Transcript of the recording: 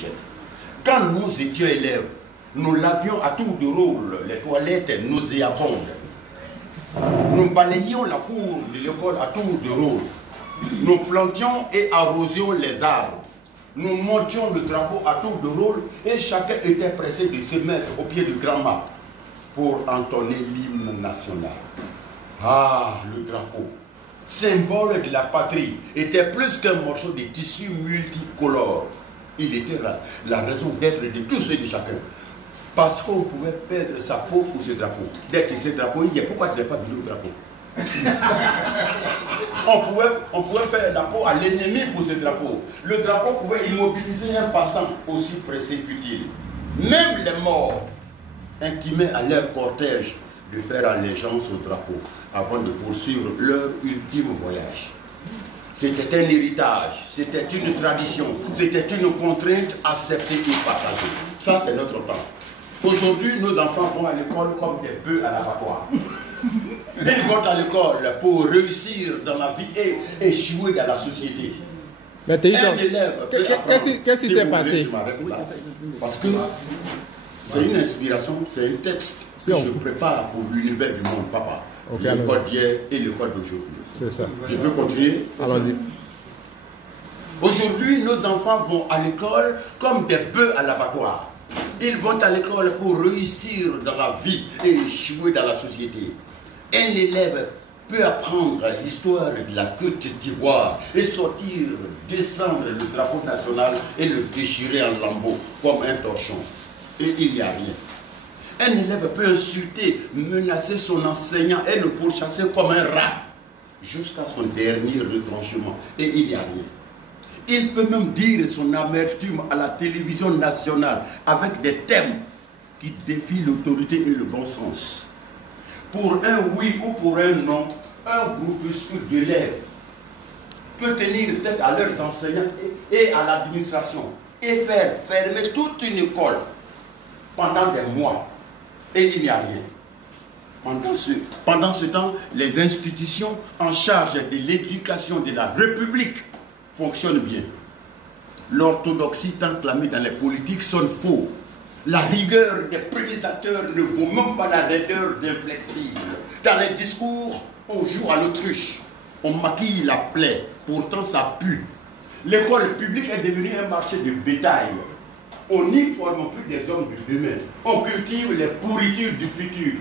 indigène. Quand nous étions élèves, nous lavions à tour de rôle les toilettes nauséabondes. Nous balayions la cour de l'école à tour de rôle. Nous plantions et arrosions les arbres. Nous montions le drapeau à tour de rôle et chacun était pressé de se mettre au pied du grand mât pour entonner l'hymne national. Ah, le drapeau, symbole de la patrie, était plus qu'un morceau de tissu multicolore. Il était la raison d'être de tous et de chacun. Parce qu'on pouvait perdre sa peau pour ce drapeau. D'être ce drapeau, il y a pourquoi tu n'es pas venu au drapeau? on pouvait faire la peau à l'ennemi pour ce drapeau. Le drapeau pouvait immobiliser un passant aussi pressé fut-il. Même les morts intimaient à leur cortège de faire allégeance au drapeau avant de poursuivre leur ultime voyage. C'était un héritage, c'était une tradition, c'était une contrainte acceptée et partagée. Ça, c'est notre temps. Aujourd'hui, nos enfants vont à l'école comme des bœufs à l'abattoir. Ils vont à l'école pour réussir dans la vie et échouer dans la société. Mais qu'est-ce qui s'est passé? Parce que c'est une inspiration, c'est un texte que je prépare pour l'univers du monde, papa. Okay, l'école d'hier et l'école d'aujourd'hui. C'est ça. Je peux continuer? Allons-y. Aujourd'hui, nos enfants vont à l'école comme des bœufs à l'abattoir. Ils vont à l'école pour réussir dans la vie et échouer dans la société. Un élève peut apprendre l'histoire de la Côte d'Ivoire et sortir, descendre le drapeau national et le déchirer en lambeaux comme un torchon. Et il n'y a rien. Un élève peut insulter, menacer son enseignant et le pourchasser comme un rat jusqu'à son dernier retranchement. Et il n'y a rien. Il peut même dire son amertume à la télévision nationale avec des thèmes qui défient l'autorité et le bon sens. Pour un oui ou pour un non, un groupuscule d'élèves peut tenir tête à leurs enseignants et à l'administration et faire fermer toute une école pendant des mois. Et il n'y a rien. Pendant ce temps, les institutions en charge de l'éducation de la République fonctionnent bien. L'orthodoxie tant clamée dans les politiques sonne faux. La rigueur des premiers acteurs ne vaut même pas la raideur d'inflexibles. Dans les discours, on joue à l'autruche. On maquille la plaie, pourtant ça pue. L'école publique est devenue un marché de bétail. On n'y forme plus des hommes du demain. On cultive les pourritures du futur.